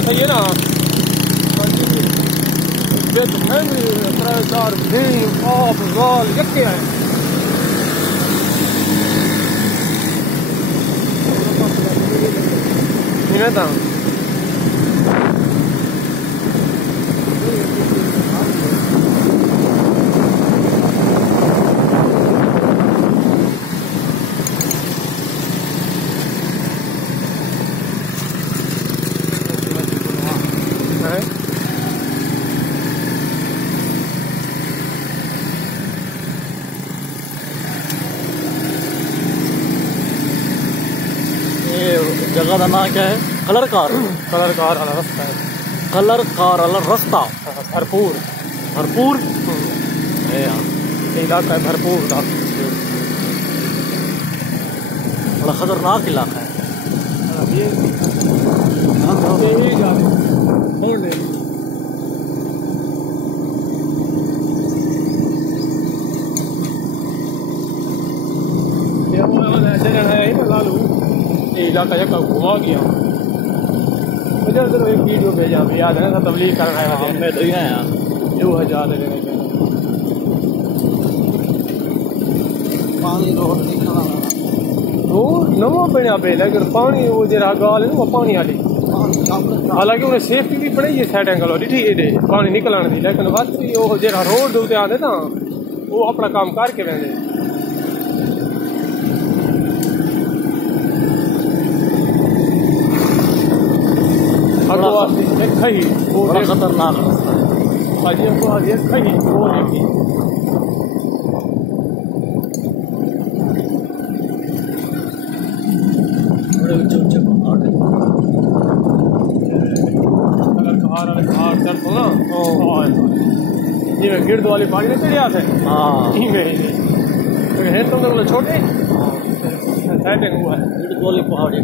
सही है ना चार आप गाल यके आए था जगह का नाम क्या है? कलर कार वाला रास्ता है। कलर कार वाला रास्ता भरपूर भरपूर इलाका है, भरपूर बड़ा खतरनाक इलाका है। इलाका जगह घुमा गया उधर एक वीडियो भेजा याद है ना, तबलीग कर रहा है मैं तो यहाँ 2000 पानी रोड नवा बनया पे लेकिन पानी वो जरा गाल है वो पानी वाली हालांकि उन्हें सेफ्टी भी बनाई है साइड एंगल वाली ठीक है पानी निकल आने दी, लेकिन बस वो जरा रोड उत्ते आते ना वो अपना काम करके रहने बड़ा खतरनाक बड़े ऊंचे पहाड़ ये गिरद वाली पहाड़ी में चढ़िया थे। हाँ है तुम छोटे हुआ है गिरद वाली पहाड़ी